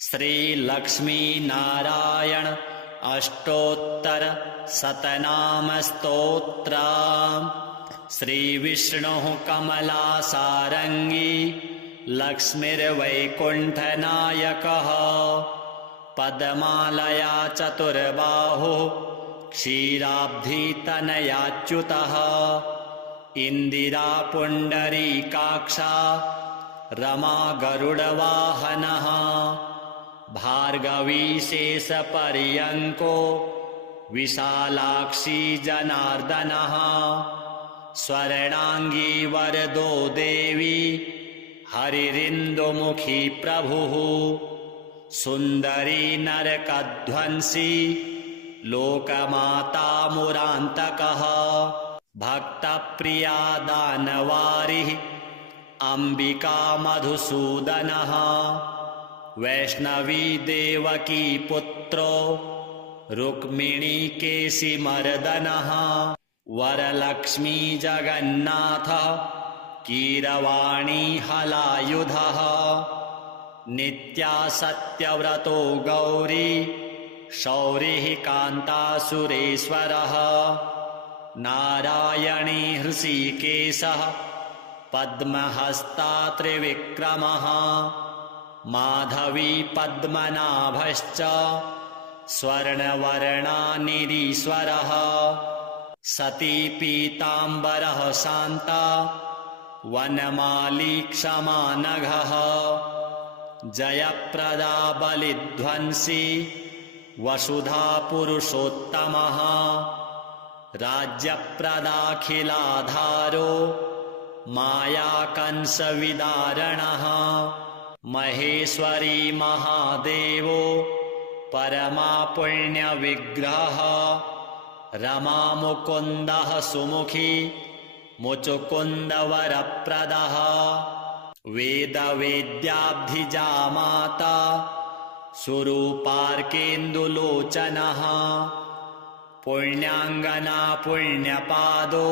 श्री लक्ष्मी नारायण अष्टोत्तर शतनाम स्तोत्र। श्री विष्णुः कमलासारंगी लक्ष्मीर्वैकुण्ठनायकः पद्मालया चतुर्बाहुः क्षीराब्धितनयाच्युतः इंदिरा पुण्डरीकाक्षा रमा गरुडवाहनः भार्गवी शेषपर्यङ्को विशालाक्षी जनार्दनः स्वर्णांगी वरदो देवी हरिरिन्दुमुखी प्रभुः सुन्दरी नरकध्वंसी लोकमाता मुरान्तकः भक्तप्रिया दानवारिः अंबिका मधुसूदनः वैष्णवी देवकी पुत्रो रुक्मिणी केशिमर्दनः वरलक्ष्मी जगन्नाथ कीरवाणी हलायुधः नित्या सत्यव्रतो गौरी शौरिः कान्तासुरेश्वरः नारायणी हृषीकेशः पद्महस्ता त्रिविक्रमः माधवी पद्मनाभश्च स्वर्णवर्णा निरीश्वरः सती पीताम्बरः शान्ता वनमाली क्षमा नघः जयप्रदा बलिध्वंसी वसुधा पुरुषोत्तमः राज्यप्रदाखिलाधारो मायाकंसविदारणः महेश्वरी महादेवो परमा पुण्यविग्रहः रमा मुकुन्दः सुमुखी मुचुकुन्दवरप्रदः वेदवेद्याब्धिजा माता सुरूपार्केन्दुलोचनः पुण्याङ्गना पुण्यपादो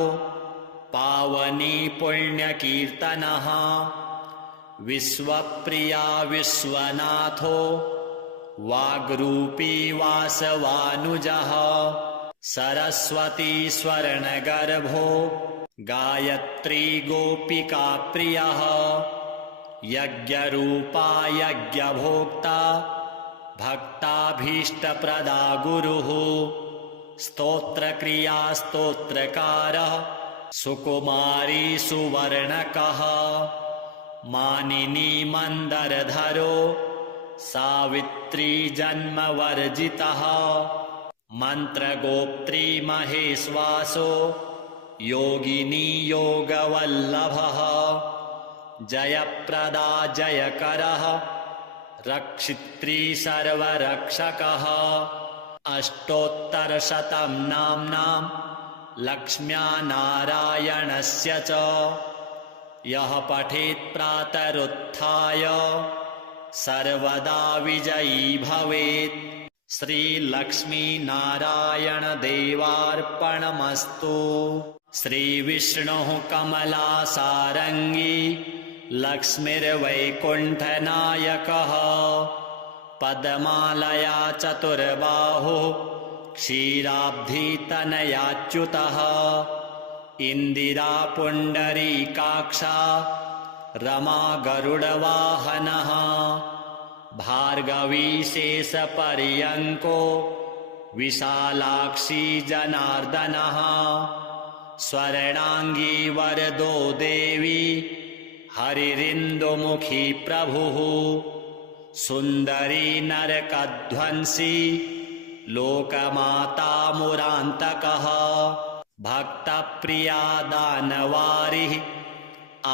पावनी पुण्यकीर्तनः विश्वप्रिया विश्वनाथो वाग्रूपी वासवानुजः सरस्वती स्वर्णगर्भो गायत्री गोपिका प्रियः यज्ञरूपा यज्ञभोक्ता भक्ताभीष्टप्रदा गुरुः स्तोत्रक्रिया स्तोत्रकारः सुकुमारी सुवर्णकः मानिनी मंदरधरो सावित्री जन्मवर्जितः मंत्रगोप्त्री महेश्वासो योगिनी योगवल्लभः जयप्रदा जयकरः रक्षित्री सर्वरक्षकः अष्टोत्तरशतं नाम्नां लक्ष्म्या नारायणस्य च यः पठेत् प्रातरुत्थाय सर्वदा विजयी भवेत्। श्री लक्ष्मी नारायण देवार्पणमस्तु। श्री विष्णुः कमलासारंगी लक्ष्मीर्वैकुण्ठनायकः पद्मालया चतुर्बाहुः क्षीराब्धितनयाच्युतः इंदिरा पुण्डरीकाक्षा रमा गरुडवाहनः भार्गवी शेषपर्यङ्को विशालाक्षी जनार्दनः स्वर्णांगी वरदो देवी हरिरिन्दुमुखी प्रभुः सुन्दरी नरकध्वंसी लोकमाता मुरान्तकः भक्तप्रिया दानवारिः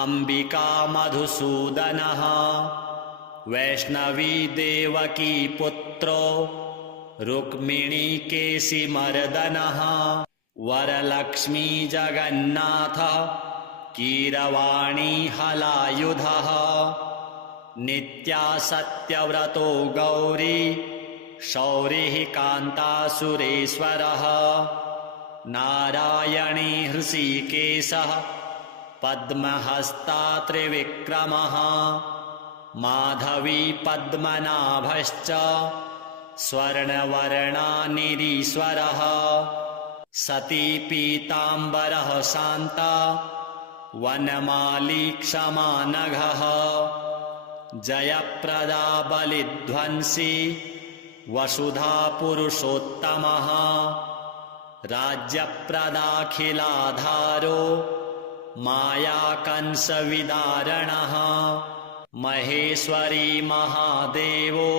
अंबिका मधुसूदनः वैष्णवी देवकी पुत्रो रुक्मिणी केशिमर्दनः वरलक्ष्मी जगन्नाथ कीरवाणी हलायुधः नित्या सत्यव्रतो गौरी शौरिः कान्तासुरेश्वरः नारायणी हृषीकेशः पद्महस्ता त्रिविक्रमः माधवी पद्मनाभश्च स्वर्णवर्णानिरीश्वरः सती पीताम्बरः शान्ता वनमाली क्षमा नघः जयप्रदा बलिध्वंसी वसुधा पुरुषोत्तमः राज्यप्रदाखिलाधारो मायाकंसविदारणः महेश्वरी महादेवो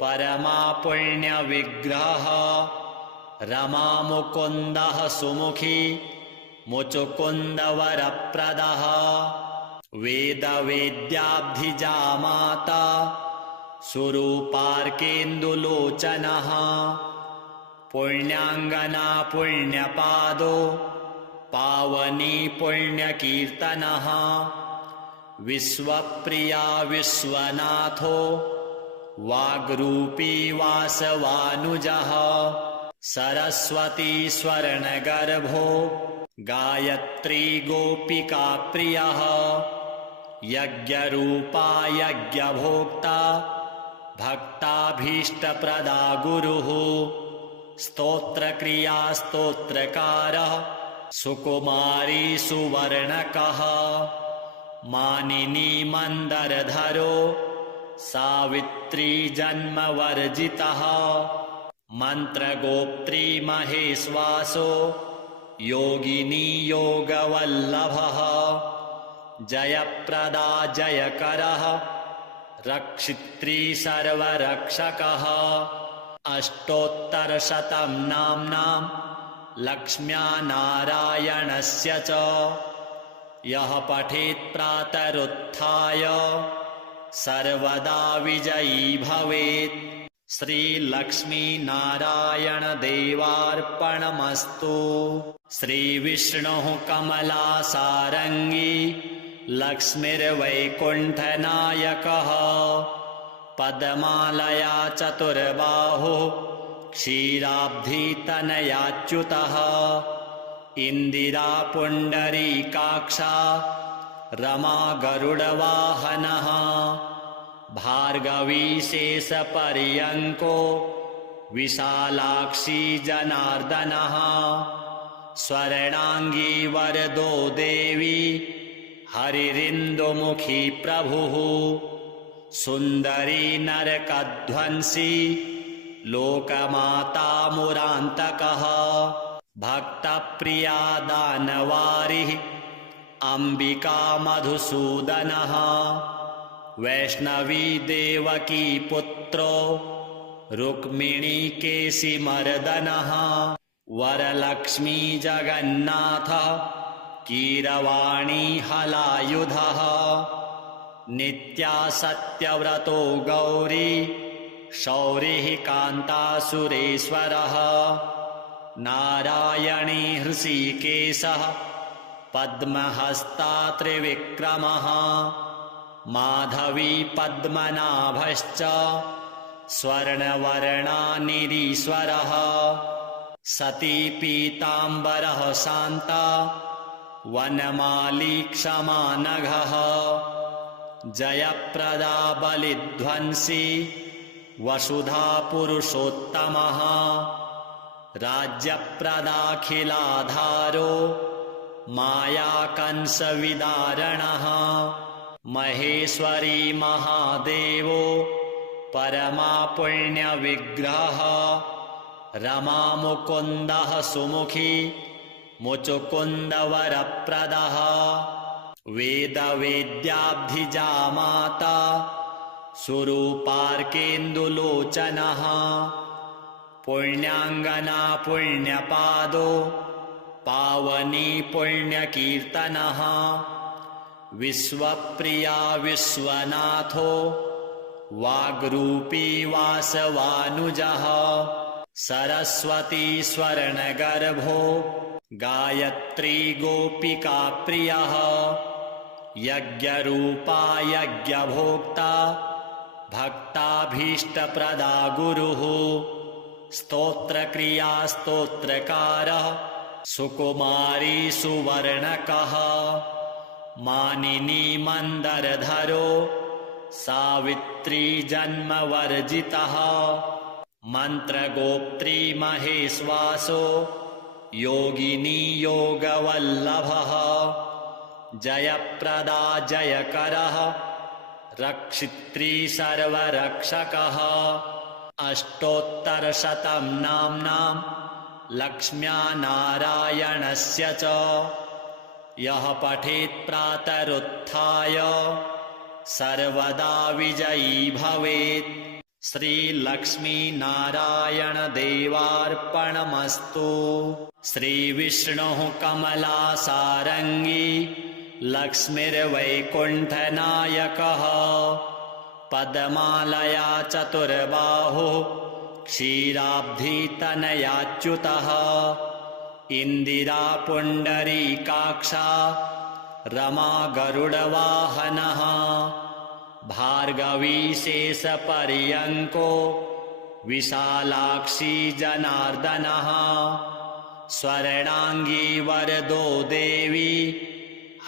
परमा पुण्यविग्रहः रमा मुकुन्दः सुमुखी मुचुकुन्दवरप्रदः वेदवेद्याब्धिजा माता सुरूपार्केन्दुलोचनः पुण्याङ्गना पुण्यपादो पावनी पुण्यकीर्तनः विश्वप्रिया विश्वनाथो वाग्रूपी वासवानुजः सरस्वती स्वर्णगर्भो गायत्री गोपिका प्रियः यज्ञरूपा यज्ञभोक्ता भक्ताभीष्टप्रदा गुरुः स्तोत्रक्रिया स्तोत्रकारः सुकुमारी सुवर्णकः मानिनी मन्दरधरो सावित्री जन्मवर्जितः मन्त्रगोप्त्री महेश्वासो योगिनी योगवल्लभः जयप्रदा जयकरः रक्षित्री सर्वरक्षकः अष्टोत्तरशतं नाम्नां लक्ष्म्या नारायणस्य च यः पठेत् प्रातरुत्थाय सर्वदा विजयी भवेत्। श्रीलक्ष्मीनारायणदेवार्पणमस्तु। श्रीविष्णुः कमलासारङ्गी लक्ष्मीर्वैकुण्ठनायकः पद्मालया चतुर्बाहुः क्षीराब्धितनयाच्युतः इन्दिरा पुण्डरीकाक्षा रमा गरुडवाहनः भार्गवी शेषपर्यङ्को विशालाक्षी जनार्दनः स्वर्णाङ्गी वरदो देवी हरिरिन्दुमुखी प्रभुः सुन्दरी नरकध्वंसी लोकमाता मुरान्तकः भक्तप्रिया दानवारिः अम्बिका मधुसूदनः वैष्णवी देवकी पुत्रो रुक्मिणी केशिमर्दनः वरलक्ष्मी जगन्नाथः कीरवाणी हलायुधः नित्या सत्यव्रतो गौरी शौरिः कान्तासुरेश्वरः नारायणी हृषीकेशः पद्महस्ता त्रिविक्रमः माधवी पद्मनाभश्च स्वर्णवर्णानिरीश्वरः सती पीताम्बरः शान्ता वनमाली क्षमा नघः जयप्रदा बलिध्वंसी वसुधा पुरुषोत्तमः राज्यप्रदाखिलाधारो मायाकंसविदारणः महेश्वरी महादेवो परमा पुण्यविग्रहः रमा मुकुन्दः सुमुखी मुचुकुन्दवरप्रदः वेदवेद्याब्धिजा माता सुरूपार्केन्दुलोचनः पुण्याङ्गना पुण्यपादो पावनी पुण्यकीर्तनः विश्वप्रिया विश्वनाथो वाग्रूपी वासवानुजः सरस्वती स्वर्णगर्भो गायत्री गोपिका प्रियः यज्ञरूपा यज्ञभोक्ता भक्ताभीष्टप्रदा गुरुः स्तोत्रक्रिया स्तोत्रकारः सुकुमारी सुवर्णकः मानिनी मन्दरधरो सावित्री जन्मवर्जितः मन्त्रगोप्त्री महेश्वासो योगिनी योगवल्लभः जयप्रदा जयकरः रक्षित्री सर्वरक्षकः अष्टोत्तरशतं नाम्नां लक्ष्म्या नारायणस्य च यः पठेत् प्रातरुत्थाय सर्वदा विजयी भवेत्। श्रीलक्ष्मीनारायणदेवार्पणमस्तु। श्रीविष्णुः कमलासारङ्गी लक्ष्मीर्वैकुण्ठनायकः पद्मालया चतुर्बाहुः क्षीराब्धितनयाच्युतः इन्दिरा पुण्डरीकाक्षा रमा गरुडवाहनः भार्गवी शेषपर्यङ्को विशालाक्षी जनार्दनः स्वर्णाङ्गी वरदो देवी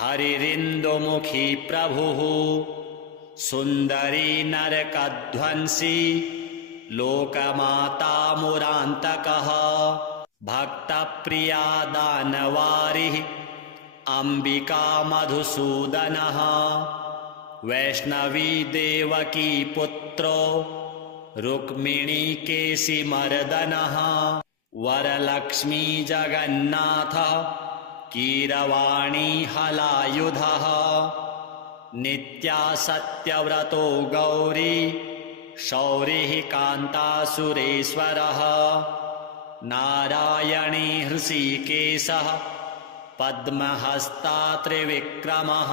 हरिरिन्दुमुखी प्रभुः सुन्दरी नरकध्वंसी लोकमाता मुरान्तकः भक्तप्रिया दानवारिः अम्बिका मधुसूदनः वैष्णवी देवकी पुत्रो रुक्मिणी केशिमर्दनः वरलक्ष्मी जगन्नाथः कीरवाणी हलायुधः नित्या सत्यव्रतो गौरी शौरिः कान्तासुरेश्वरः नारायणी हृषीकेशः पद्महस्ता त्रिविक्रमः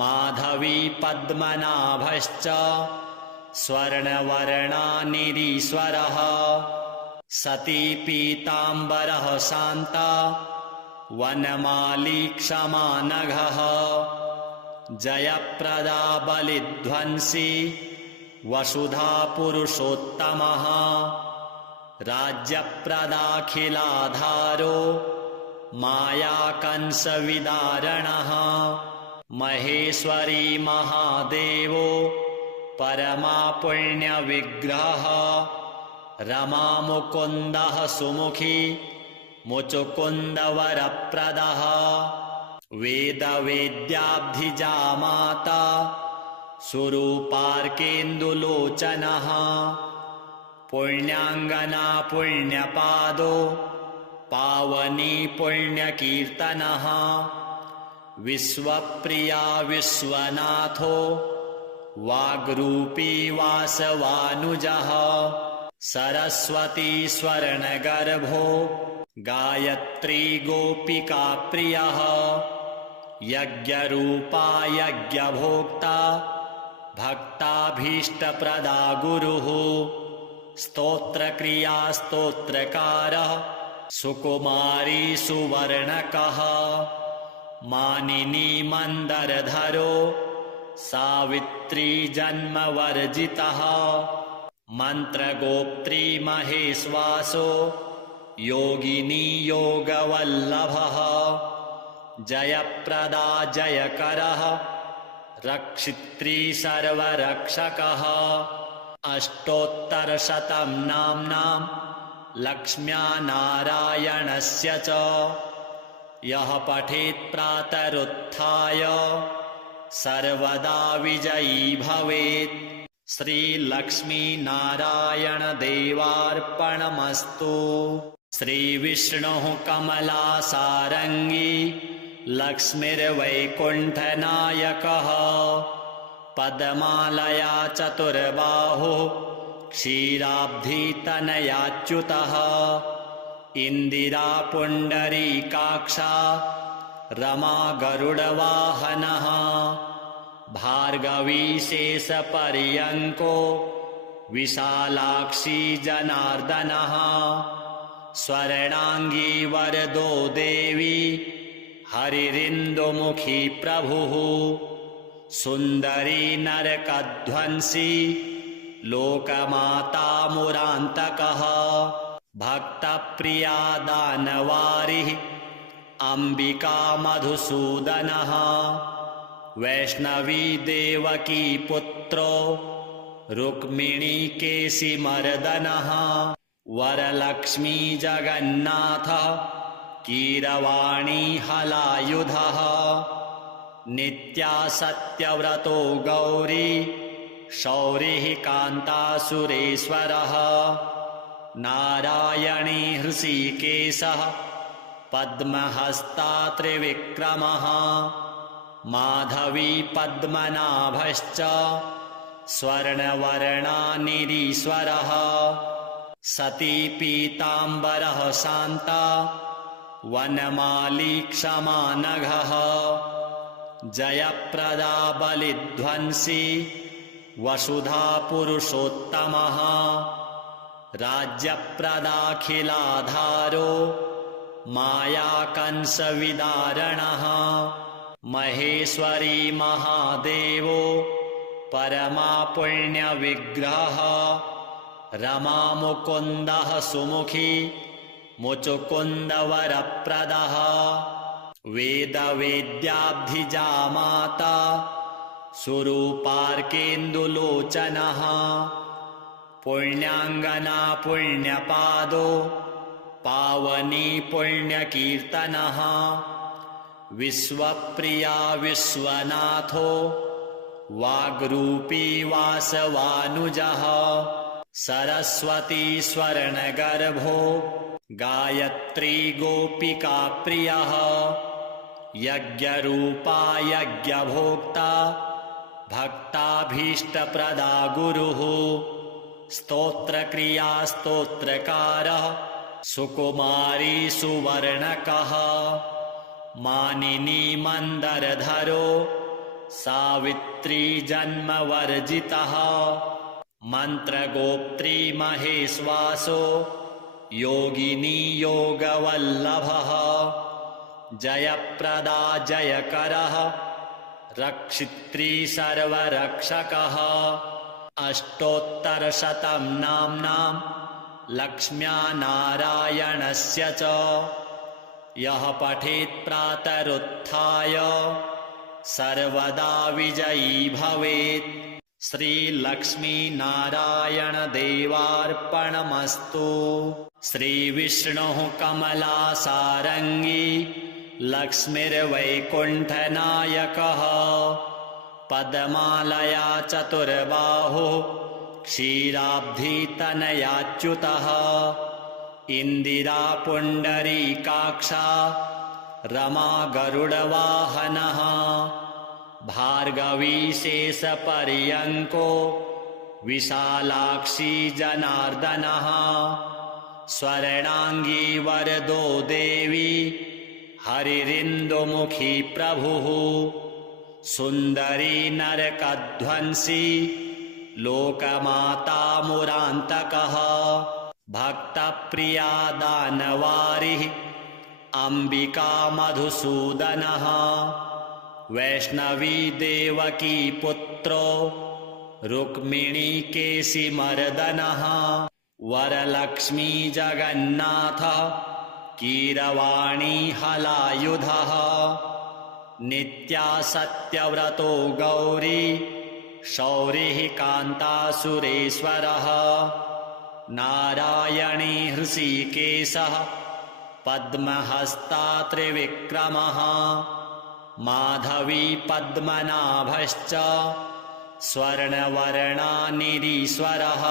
माधवी पद्मनाभश्च स्वर्णवर्णानिरीश्वरः सती पीताम्बरः शान्ता वनमाली क्षमा नघः जयप्रदा बलिध्वंसी वसुधा पुरुषोत्तमः राज्यप्रदाखिलाधारो मायाकंसविदारणः महेश्वरी महादेवो परमा पुण्यविग्रहः रमा मुकुन्दः सुमुखी मुचुकुन्दवरप्रदः वेदवेद्याब्धिजा माता सुरूपार्केन्दुलोचनः पुण्याङ्गना पुण्यपादो पावनी पुण्यकीर्तनः विश्वप्रिया विश्वनाथो वाग्रूपी वासवानुजः सरस्वती स्वर्णगर्भो गायत्री गोपिका प्रियः यज्ञरूपा यज्ञभोक्ता भक्ताभीष्टप्रदा गुरुः स्तोत्रक्रिया स्तोत्रकारः सुकुमारी सुवर्णकः मानिनी मन्दरधरो सावित्री जन्मवर्जितः मन्त्रगोप्त्री महेश्वासो योगिनी योगवल्लभः जयप्रदा जयकरः रक्षित्री सर्वरक्षकः अष्टोत्तरशतं नाम्नां लक्ष्म्या नारायणस्य च यः पठेत् प्रातरुत्थाय सर्वदा विजयी भवेत्। श्रीलक्ष्मीनारायणदेवार्पणमस्तु। श्रीविष्णुः कमलासारङ्गी लक्ष्मीर्वैकुण्ठनायकः पद्मालया चतुर्बाहुः क्षीराब्धितनयाच्युतः इन्दिरा पुण्डरीकाक्षा रमा गरुडवाहनः भार्गवी शेषपर्यङ्को विशालाक्षी जनार्दनः स्वर्णाङ्गी वरदो देवी हरिरिन्दुमुखी प्रभुः सुन्दरी नरकध्वंसी लोकमाता मुरान्तकः भक्तप्रिया दानवारिः अम्बिका मधुसूदनः वैष्णवी देवकी पुत्रो रुक्मिणी केशिमर्दनः वरलक्ष्मी जगन्नाथ कीरवाणी हलायुधः नित्या सत्यव्रतो गौरी शौरिः कान्तासुरेश्वरः नारायणी हृषीकेशः पद्महस्ता त्रिविक्रमः माधवी पद्मनाभश्च स्वर्णवर्णानिरीश्वरः सती पीताम्बरः शान्ता वनमाली क्षमा नघः जयप्रदा बलिध्वंसी वसुधा पुरुषोत्तमः राज्यप्रदाखिलाधारो मायाकंसविदारणः महेश्वरी महादेवो परमा पुण्यविग्रहः रमा मुकुन्दः सुमुखी मुचुकुन्दवरप्रदः वेदवेद्याब्धिजा माता सुरूपार्केन्दुलोचनः पुण्याङ्गना पुण्यपादो पावनी पुण्यकीर्तनः विश्वप्रिया विश्वनाथो वाग्रूपी वासवानुजः सरस्वती स्वर्णगर्भो गायत्री गोपिका प्रियः यज्ञरूपा यज्ञभोक्ता भक्ताभीष्टप्रदा गुरुः स्तोत्रक्रिया स्तोत्रकारः सुकुमारी सुवर्णकः मानिनी मन्दरधरो सावित्री जन्मवर्जितः मन्त्रगोप्त्री महेश्वासो योगिनी योगवल्लभः जयप्रदा जयकरः रक्षित्री सर्वरक्षकः अष्टोत्तरशतं नाम्नां लक्ष्म्या नारायणस्य च यः पठेत् प्रातरुत्थाय सर्वदा विजयी भवेत्। श्रीलक्ष्मीनारायणदेवार्पणमस्तु। श्रीविष्णुः कमलासारङ्गी लक्ष्मीर्वैकुण्ठनायकः पद्मालया चतुर्बाहुः क्षीराब्धितनयाच्युतः इन्दिरा पुण्डरीकाक्षा रमा गरुडवाहनः भार्गवी शेषपर्यङ्को विशालाक्षी जनार्दनः स्वर्णाङ्गी वरदो देवी हरिरिन्दुमुखी प्रभुः सुन्दरी नरकध्वंसी लोकमाता मुरान्तकः भक्तप्रिया दानवारिः अम्बिका मधुसूदनः वैष्णवी देवकी पुत्रो रुक्मिणी केशिमर्दनः वरलक्ष्मी जगन्नाथ कीरवाणी हलायुधः नित्या सत्यव्रतो गौरी शौरिः कान्तासुरेश्वरः नारायणी हृषीकेशः पद्महस्ता त्रिविक्रमः माधवी पद्मनाभश्च स्वर्णवर्णानिरीश्वरः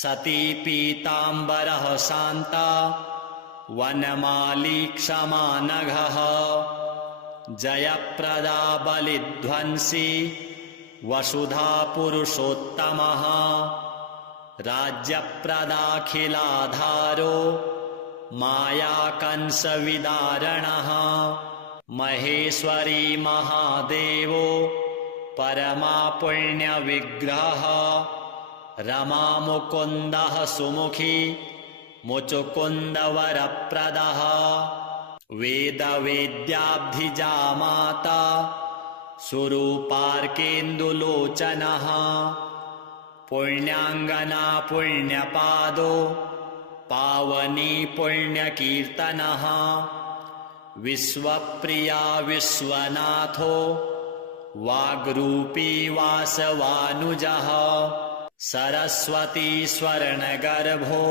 सती पीताम्बरः शान्ता वनमाली क्षमा नघः जयप्रदा बलिध्वंसी वसुधा पुरुषोत्तमः राज्यप्रदाखिलाधारो मायाकंसविदारणः महेश्वरी महादेवो परमा पुण्यविग्रहः रमा मुकुन्दः सुमुखी मुचुकुन्दवरप्रदः वेदवेद्याब्धिजा माता सुरूपार्केन्दुलोचनः पुण्याङ्गना पुण्यपादो पावनी पुण्यकीर्तनः विश्वप्रिया विश्वनाथो वाग्रूपी वासवानुजः सरस्वती स्वर्णगर्भो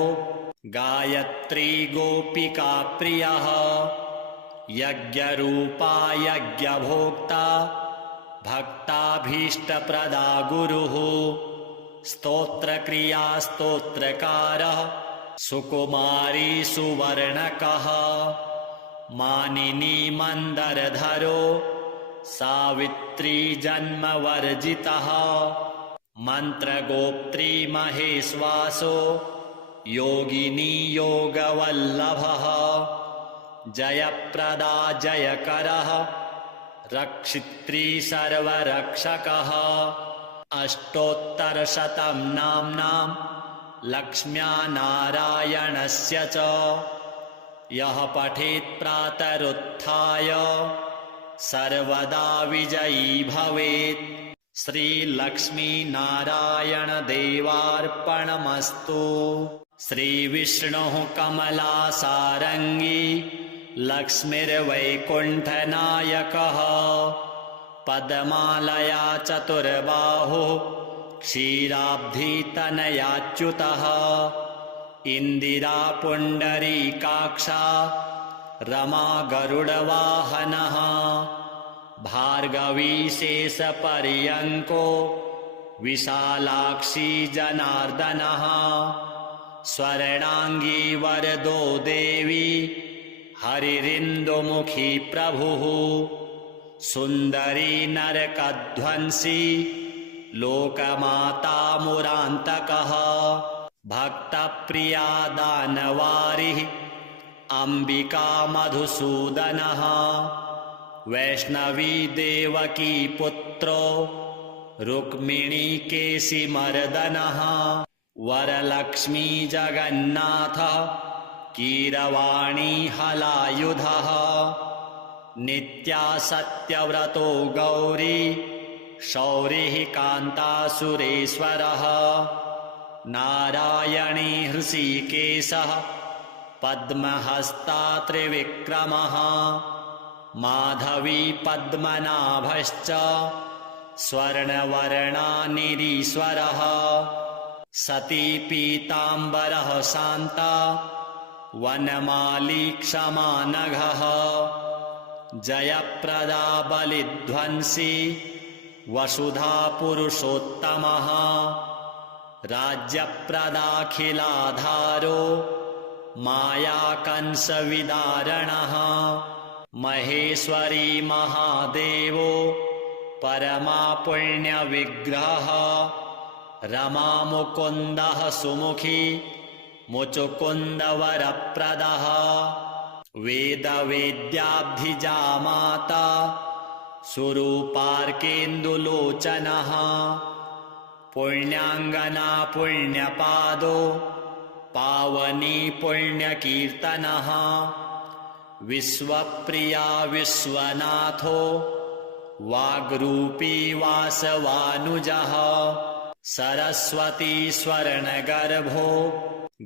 गायत्री गोपिका प्रियः यज्ञरूपा यज्ञभोक्ता भक्ताभीष्टप्रदा गुरुः स्तोत्रक्रिया स्तोत्रकारः सुकुमारी सुवर्णकः मानिनी मन्दरधरो सावित्री जन्मवर्जितः मन्त्रगोप्त्री महेश्वासो योगिनी योगवल्लभः जयप्रदा जयकरः रक्षित्री सर्वरक्षकः अष्टोत्तरशतं नाम्नां लक्ष्म्या नारायणस्य च यः पठेत् प्रातरुत्थाय सर्वदा विजयी भवेत्। श्रीलक्ष्मीनारायणदेवार्पणमस्तु। श्रीविष्णुः कमलासारङ्गी लक्ष्मीर्वैकुण्ठनायकः पद्मालया चतुर्बाहुः क्षीराब्धितनयाच्युतः इन्दिरा पुण्डरीकाक्षा रमा गरुडवाहनः भार्गवी शेषपर्यङ्को विशालाक्षी जनार्दनः स्वर्णाङ्गी वरदो देवी हरिरिन्दुमुखी प्रभुः सुन्दरी नरकध्वंसी लोकमाता मुरान्तकः भक्तप्रिया दानवारिः अम्बिका मधुसूदनः वैष्णवी देवकी पुत्रो रुक्मिणी केशिमर्दनः वरलक्ष्मी जगन्नाथ कीरवाणी हलायुधः नित्या सत्यव्रतो गौरी शौरिः कान्तासुरेश्वरः नारायणी हृषीकेशः पद्महस्ता त्रिविक्रमः माधवी पद्मनाभश्च स्वर्णवर्णा निरीश्वरः सती पीताम्बरः शान्ता वनमाली क्षमा नघः जयप्रदा बलिध्वंसी वसुधा पुरुषोत्तमः राज्यप्रदाखिलाधारो मायाकंसविदारणः महेश्वरी महादेवो परमा पुण्यविग्रहः रमा मुकुन्दः सुमुखी मुचुकुन्दवरप्रदः वेदवेद्याब्धिजा माता सुरूपार्केन्दुलोचनः पुण्याङ्गना पुण्यपादो पावनी पुण्यकीर्तनः विश्वप्रिया विश्वनाथो वाग्रूपी वासवानुजः सरस्वती स्वर्णगर्भो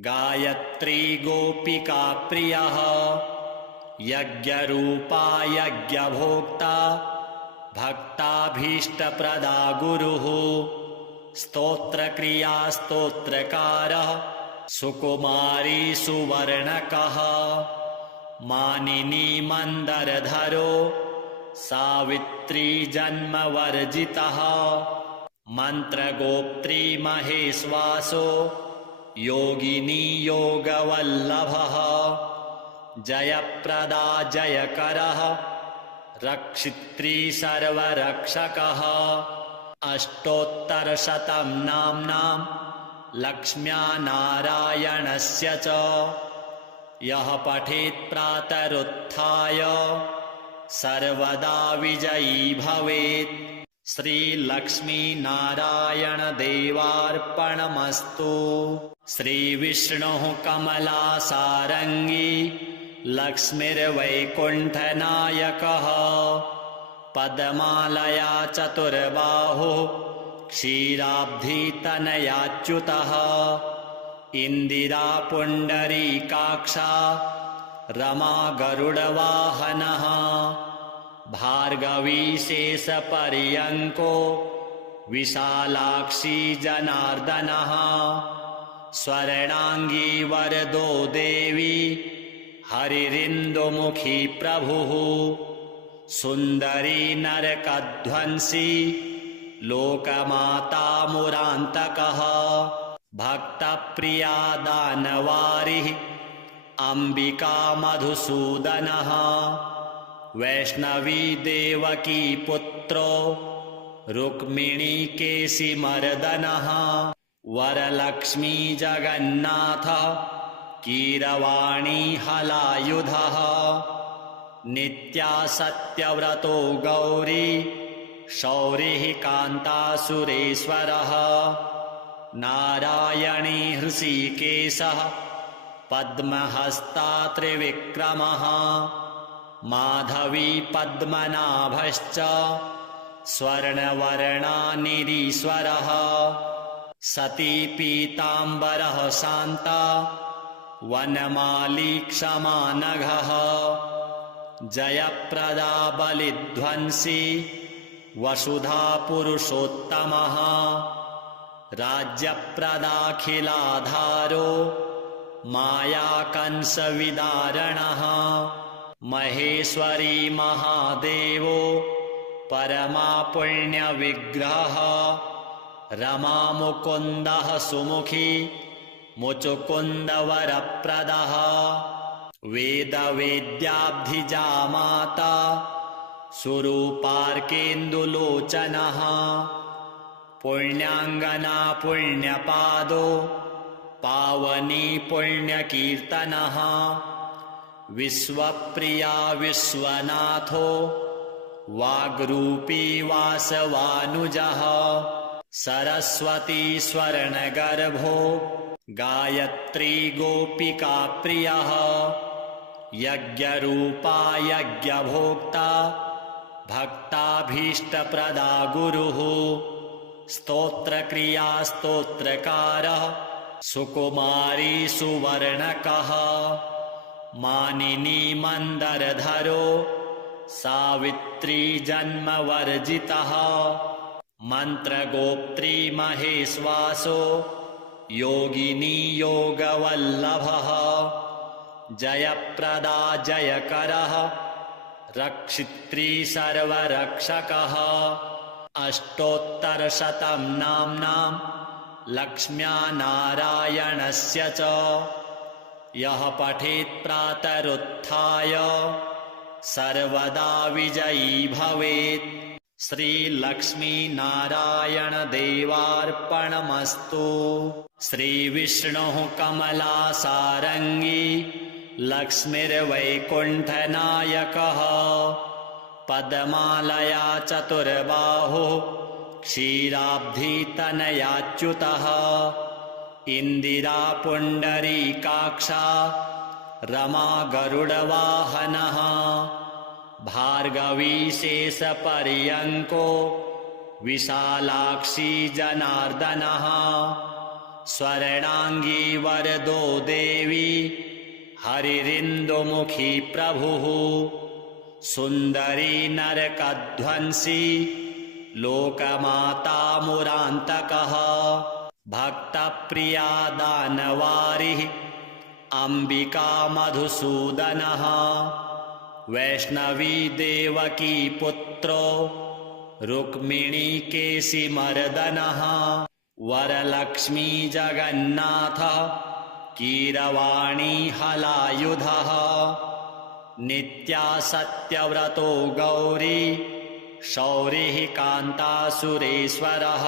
गायत्री गोपिका प्रियः यज्ञरूपा यज्ञभोक्ता भक्ताभीष्टप्रदा गुरुः स्तोत्रक्रिया स्तोत्रकारः सुकुमारी सुवर्णकः मानिनी मन्दरधरो सावित्री जन्मवर्जितः मन्त्रगोप्त्री महेश्वासो योगिनी योगवल्लभः जयप्रदा जयकरः रक्षित्री सर्वरक्षकः अष्टोत्तरशतं नाम्नां लक्ष्म्या नारायणस्य च यः पठेत् प्रातरुत्थाय सर्वदा विजयी भवेत्। श्रीलक्ष्मीनारायणदेवार्पणमस्तु। श्रीविष्णुः कमलासारङ्गी लक्ष्मीर्वैकुण्ठनायकः पद्मालया चतुर्बाहुः क्षीराब्धितनयाच्युतः इन्दिरा पुण्डरीकाक्षा रमा गरुडवाहनः भार्गवी शेषपर्यङ्को विशालाक्षी जनार्दनः स्वर्णाङ्गी वरदो देवी हरिरिन्दुमुखी प्रभुः सुन्दरी नरकध्वंसी लोकमाता मुरान्तकः भक्तप्रिया दानवारिः अम्बिका मधुसूदनः वैष्णवी देवकी पुत्रो रुक्मिणी केशिमर्दनः वरलक्ष्मी जगन्नाथ कीरवाणी हलायुधः नित्या सत्यव्रतो गौरी शौरिः कान्तासुरेश्वरः नारायणी हृषीकेशः पद्महस्ता त्रिविक्रमः माधवी पद्मनाभश्च स्वर्णवर्णानिरीश्वरः सती पीताम्बरः शान्ता वनमाली क्षमा नघः जयप्रदा बलिध्वंसी वसुधा पुरुषोत्तमः राज्यप्रदाखिलाधारो मायाकंसविदारणः महेश्वरी महादेवो परमा पुण्यविग्रहः रमा मुकुन्दः सुमुखी मुचुकुन्दवरप्रदः वेदवेद्याब्धिजा माता सुरूपार्केन्दुलोचनः पुण्याङ्गना पुण्यपादो पावनी पुण्यकीर्तनः विश्वप्रिया विश्वनाथो वाग्रूपी वासवानुजः सरस्वती स्वर्णगर्भो गायत्री गोपिका प्रियः यज्ञरूपा यज्ञभोक्ता भक्ताभीष्टप्रदा गुरुः स्तोत्रक्रिया स्तोत्रकारः सुकुमारी सुवर्णकः मानिनी मन्दरधरो सावित्री जन्मवर्जितः मन्त्रगोप्त्री महेश्वासो योगिनी योगवल्लभः जयप्रदा जयकरः रक्षित्री सर्वरक्षकः अष्टोत्तरशतं नाम्नां लक्ष्म्या नारायणस्य च यः पठेत् प्रातरुत्थाय सर्वदा विजयी भवेत् श्रीलक्ष्मीनारायणदेवार्पणमस्तु। श्रीविष्णुः कमलासारङ्गी लक्ष्मीर्वैकुण्ठनायकः पद्मालया चतुर्बाहुः क्षीराब्धितनयाच्युतः इन्दिरा पुण्डरीकाक्षा रमा गरुडवाहनः भार्गवी शेषपर्यङ्को विशालाक्षी जनार्दनः स्वर्णाङ्गी वरदो देवी हरिरिन्दुमुखी प्रभुः सुन्दरी नरकध्वंसी लोकमाता मुरान्तकः भक्तप्रिया दानवारिः अम्बिका मधुसूदनः वैष्णवी देवकी पुत्रो रुक्मिणी केशिमर्दनः वरलक्ष्मी जगन्नाथ कीरवाणी हलायुधः नित्या सत्यव्रतो गौरी शौरिः कान्तासुरेश्वरः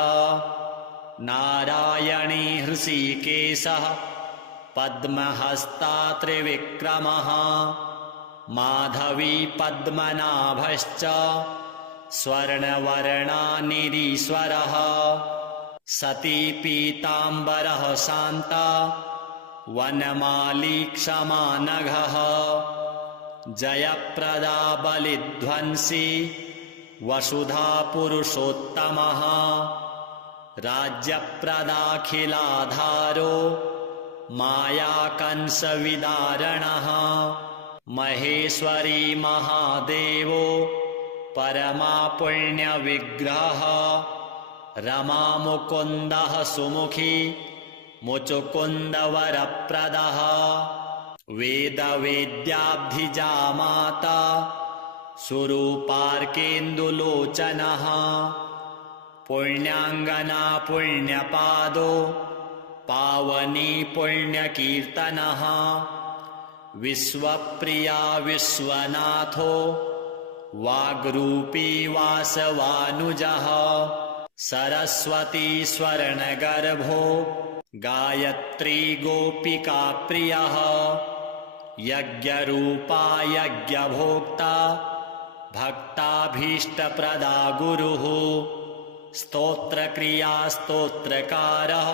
नारायणी हृषीकेशः पद्महस्ता त्रिविक्रमः माधवी पद्मनाभश्च स्वर्णवर्णानिरीश्वरः सती पीताम्बरः शान्ता वनमाली क्षमा नघः जयप्रदा बलिध्वंसी वसुधा पुरुषोत्तमः राज्यप्रदाखिलाधारो मायाकंसविदारणः महेश्वरी महादेवो परमा पुण्यविग्रहः रमामुकुन्दः सुमुखी मुचुकुन्दवरप्रदः वेदवेद्याब्धिजा माता सुरूपार्केन्दुलोचनः पुण्याङ्गना पुण्यपादो पावनी पुण्यकीर्तनः विश्वप्रिया विश्वनाथो वाग्रूपी वासवानुजः सरस्वती स्वर्णगर्भो गायत्री गोपिका प्रियः यज्ञरूपा यज्ञभोक्ता भक्ताभीष्टप्रदा गुरुः स्तोत्रक्रिया स्तोत्रकारः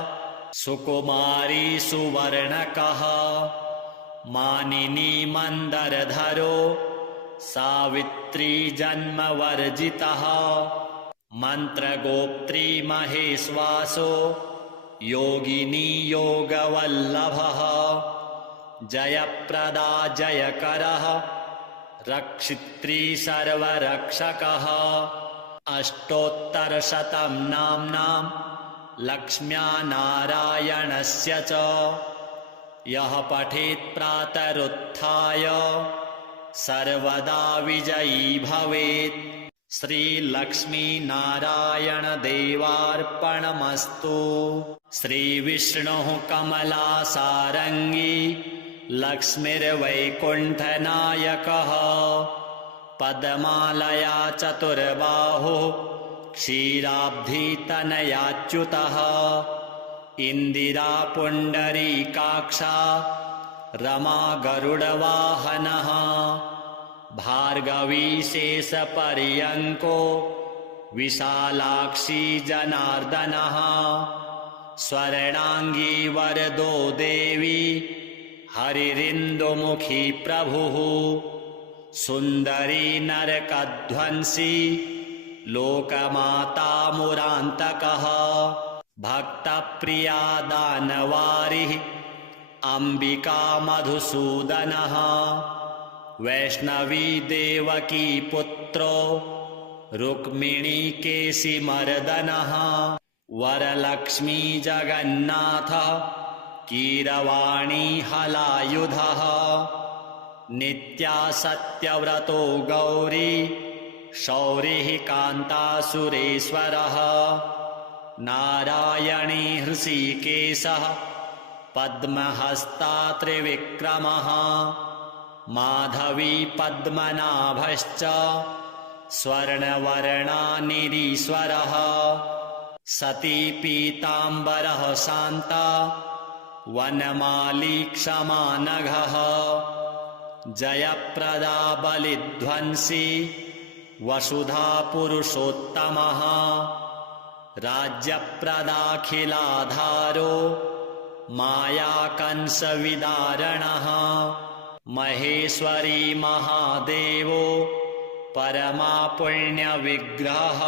सुकुमारी सुवर्णकः मानिनी मन्दरधरो सावित्री जन्मवर्जितः मन्त्रगोप्त्री महेश्वासो योगिनी योगवल्लभः जयप्रदा जयकरः रक्षित्री सर्वरक्षकः अष्टोत्तरशतं नाम्नां लक्ष्म्या नारायणस्य च यः पठेत् प्रातरुत्थाय सर्वदा विजयी भवेत्। श्रीलक्ष्मीनारायणदेवार्पणमस्तु। श्रीविष्णुः कमलासारङ्गी लक्ष्मीर्वैकुण्ठनायकः पद्मालया चतुर्बाहुः क्षीराब्धितनयाच्युतः इन्दिरा पुण्डरीकाक्षा रमा गरुडवाहनः भार्गवी शेषपर्यङ्को विशालाक्षी जनार्दनः स्वर्णाङ्गी वरदो देवी हरिरिन्दुमुखी प्रभुः सुन्दरी नरकध्वंसी लोकमाता मुरान्तकः भक्तप्रिया दानवारिः अम्बिका मधुसूदनः वैष्णवी देवकी पुत्रो रुक्मिणी केशिमर्दनः वरलक्ष्मी जगन्नाथः कीरवाणी हलायुधः नित्या सत्यव्रतो गौरी शौरिः कान्तासुरेश्वरः नारायणी हृषीकेशः पद्महस्ता त्रिविक्रमः माधवी पद्मनाभश्च स्वर्णवर्णा निरीश्वरः सती पीताम्बरः शान्ता वनमाली क्षमा नघः जयप्रदा बलिध्वंसी वसुधा पुरुषोत्तमः राज्यप्रदाखिलाधारो मायाकंसविदारणः महेश्वरी महादेवो परमा पुण्यविग्रहः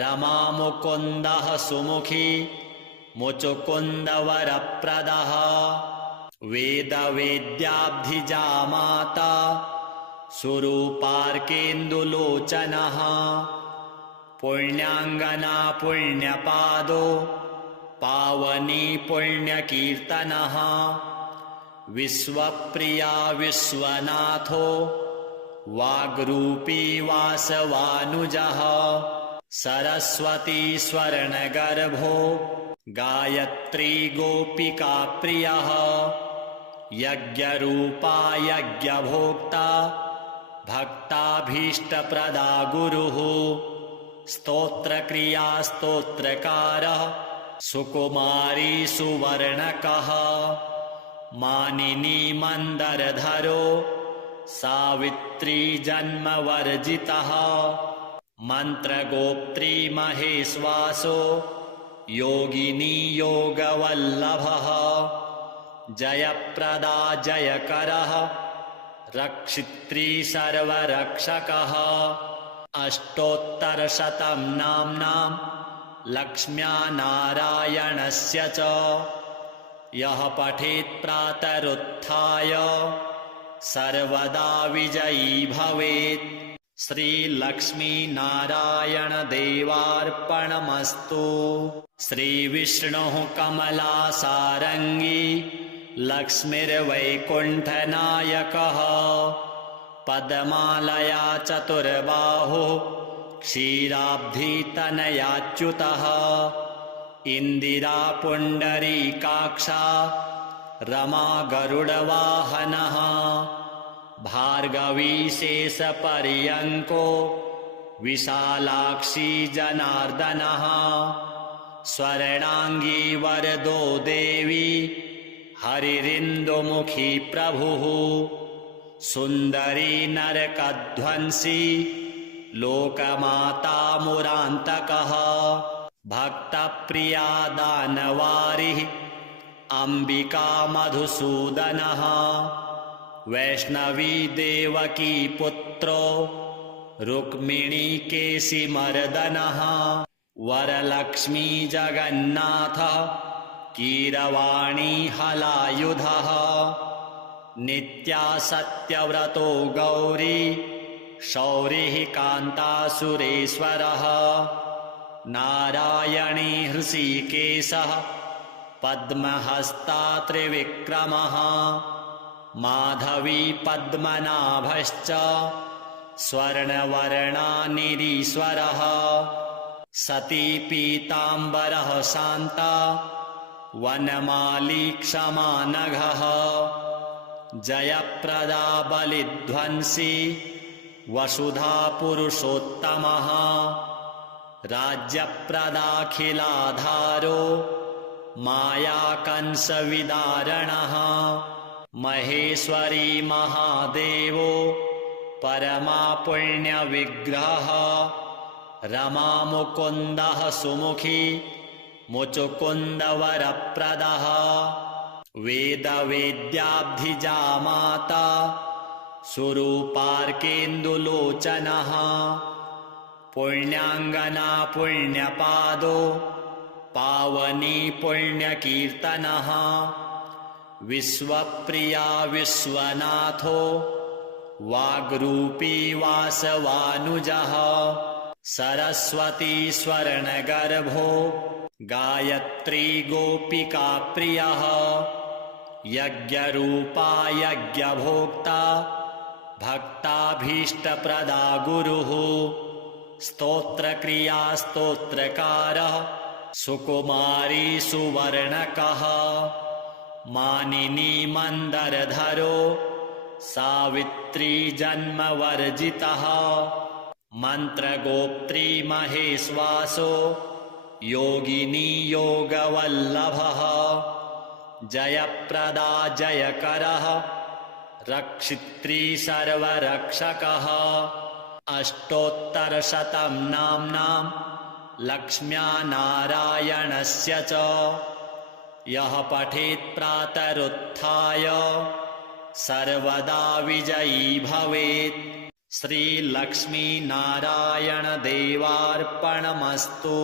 रमामुकुन्दः सुमुखी मुचुकुन्दवरप्रदः वेदवेद्याब्धिजा माता सुरूपार्केन्दुलोचनः पुण्याङ्गना पुण्यपादो पावनी पुण्यकीर्तनः विश्वप्रिया विश्वनाथो वाग्रूपी वासवानुजः सरस्वती स्वर्णगर्भो गायत्री गोपिका प्रियः यज्ञरूपा यज्ञभोक्ता भक्ताभीष्टप्रदा गुरुः स्तोत्रक्रिया स्तोत्रकारः सुकुमारी सुवर्णकः मानिनी मन्दरधरो सावित्री जन्मवर्जितः मन्त्रगोप्त्री महेश्वासो योगिनी योगवल्लभः जयप्रदा जयकरः रक्षित्री सर्वरक्षकः अष्टोत्तरशतं नाम्नां लक्ष्म्या नारायणस्य च यः पठेत् प्रातरुत्थाय सर्वदा विजयी भवेत्। श्रीलक्ष्मीनारायणदेवार्पणमस्तु। श्रीविष्णुः कमलासारङ्गी लक्ष्मीर्वैकुण्ठनायकः पद्मालया चतुर्बाहुः क्षीराब्धितनयाच्युतः इन्दिरा पुण्डरीकाक्षा रमा गरुडवाहनः भार्गवी शेषपर्यङ्को विशालाक्षी जनार्दनः स्वर्णाङ्गी वरदो देवी हरिरिन्दुमुखी प्रभुः सुन्दरी नरकध्वंसी लोकमाता मुरान्तकः भक्तप्रिया दानवारिः अम्बिका मधुसूदनः वैष्णवी देवकी पुत्रो रुक्मिणी केशिमर्दनः वरलक्ष्मी जगन्नाथ कीरवाणी हलायुधः नित्या सत्यव्रतो गौरी शौरिः कान्तासुरेश्वरः नारायणी हृषीकेशः पद्महस्ता त्रिविक्रमः माधवी पद्मनाभश्च स्वर्णवर्णानिरीश्वरः सती पीताम्बरः शान्ता वनमाली क्षमा नघः जयप्रदा बलिध्वंसी वसुधा पुरुषोत्तमः राज्यप्रदाखिलाधारो मायाकंसविदारणः महेश्वरी महादेवो परमा पुण्यविग्रहः रमा मुकुन्दः सुमुखी मुचुकुन्दवरप्रदः वेदवेद्याब्धिजा माता सुरूपार्केन्दुलोचनः पुण्याङ्गना पुण्यपादो पावनी पुण्यकीर्तनः विश्वप्रिया विश्वनाथो वाग्रूपी वासवानुजः सरस्वती स्वर्णगर्भो गायत्री गोपिका प्रियः यज्ञरूपा यज्ञभोक्ता भक्ताभीष्टप्रदा गुरुः स्तोत्रक्रिया स्तोत्रकारः सुकुमारी सुवर्णकः मानिनी मन्दरधरो सावित्री जन्मवर्जितः मन्त्रगोप्त्री महेश्वासो योगिनी योगवल्लभः जयप्रदा जयकरः रक्षित्री सर्वरक्षकः अष्टोत्तरशतं नाम्नां लक्ष्म्या नारायणस्य च यः पठेत् प्रातरुत्थाय सर्वदा विजयी भवेत्। श्रीलक्ष्मीनारायणदेवार्पणमस्तु।